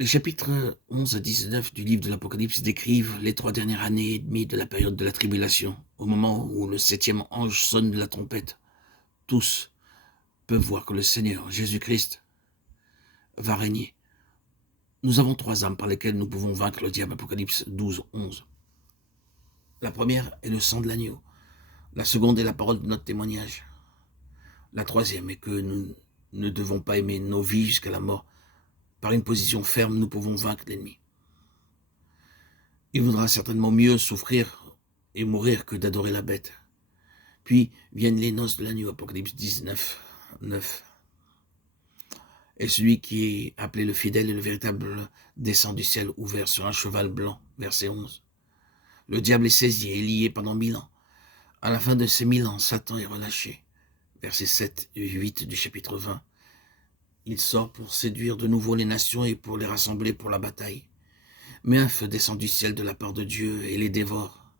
Les chapitres 11 à 19 du livre de l'Apocalypse décrivent les 3 dernières années et demie de la période de la tribulation, au moment où le 7e ange sonne de la trompette. Tous peuvent voir que le Seigneur Jésus-Christ va régner. Nous avons 3 armes par lesquelles nous pouvons vaincre le diable. Apocalypse 12, 11. La première est le sang de l'agneau. La seconde est la parole de notre témoignage. La troisième est que nous ne devons pas aimer nos vies jusqu'à la mort. Par une position ferme, nous pouvons vaincre l'ennemi. Il vaudra certainement mieux souffrir et mourir que d'adorer la bête. Puis viennent les noces de l'agneau, Apocalypse 19, 9. Et celui qui est appelé le fidèle et le véritable descend du ciel ouvert sur un cheval blanc, verset 11. Le diable est saisi et lié pendant 1000 ans. À la fin de ces 1000 ans, Satan est relâché, verset 7 et 8 du chapitre 20. Il sort pour séduire de nouveau les nations et pour les rassembler pour la bataille. Mais un feu descend du ciel de la part de Dieu et les dévore.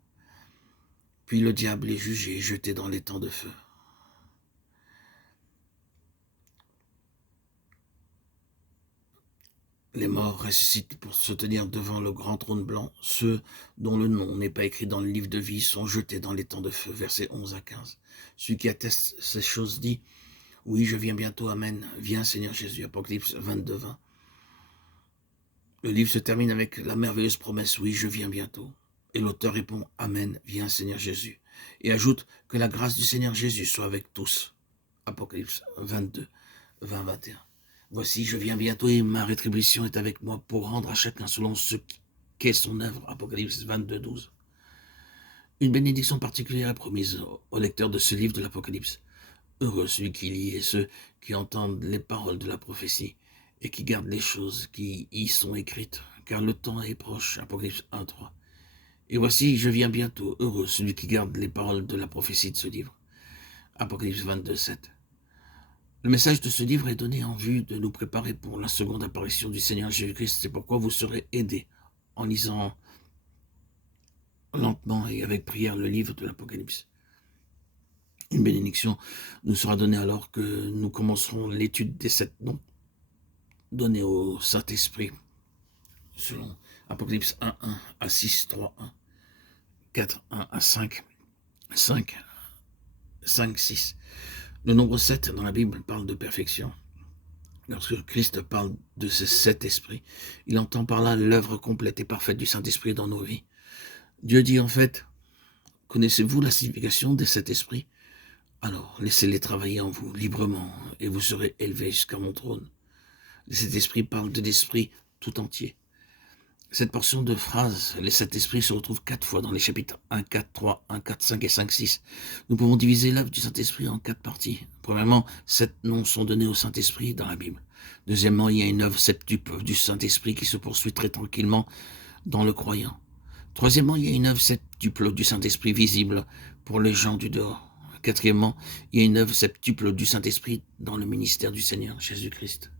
Puis le diable est jugé et jeté dans les temps de feu. Les morts ressuscitent pour se tenir devant le grand trône blanc. Ceux dont le nom n'est pas écrit dans le livre de vie sont jetés dans les temps de feu, versets 11 à 15. Celui qui atteste ces choses dit, « Oui, je viens bientôt, Amen. Viens, Seigneur Jésus. » Apocalypse 22, 20. Le livre se termine avec la merveilleuse promesse, « Oui, je viens bientôt. » Et l'auteur répond, « Amen, viens, Seigneur Jésus. » Et ajoute, « Que la grâce du Seigneur Jésus soit avec tous. » Apocalypse 22, 20, 21. Voici, je viens bientôt et ma rétribution est avec moi pour rendre à chacun selon ce qu'est son œuvre. Apocalypse 22, 12. Une bénédiction particulière est promise aux lecteurs de ce livre de l'Apocalypse. Heureux celui qui lit et ceux qui entendent les paroles de la prophétie et qui gardent les choses qui y sont écrites, car le temps est proche. Apocalypse 1, 3. Et voici, je viens bientôt. Heureux celui qui garde les paroles de la prophétie de ce livre. Apocalypse 22, 7. Le message de ce livre est donné en vue de nous préparer pour la seconde apparition du Seigneur Jésus-Christ. C'est pourquoi vous serez aidés en lisant lentement et avec prière le livre de l'Apocalypse. Une bénédiction nous sera donnée alors que nous commencerons l'étude des 7 noms donnés au Saint-Esprit, selon Apocalypse 1, 1 à 6, 3, 1, 4, 1 à 5, 5, 5, 6. Le nombre 7 dans la Bible parle de perfection. Lorsque Christ parle de ces 7 esprits, il entend par là l'œuvre complète et parfaite du Saint-Esprit dans nos vies. Dieu dit en fait, connaissez-vous la signification des 7 esprits? Alors laissez-les travailler en vous librement et vous serez élevés jusqu'à mon trône. Les 7 esprits parlent de l'esprit tout entier. Cette portion de phrase, les 7 esprits, se retrouve 4 fois dans les chapitres 1, 4, 3, 1, 4, 5 et 5, 6. Nous pouvons diviser l'œuvre du Saint-Esprit en 4 parties. Premièrement, 7 noms sont donnés au Saint-Esprit dans la Bible. Deuxièmement, il y a une œuvre septuple du Saint-Esprit qui se poursuit très tranquillement dans le croyant. Troisièmement, il y a une œuvre septuple du Saint-Esprit visible pour les gens du dehors. Quatrièmement, il y a une œuvre septuple du Saint-Esprit dans le ministère du Seigneur Jésus-Christ.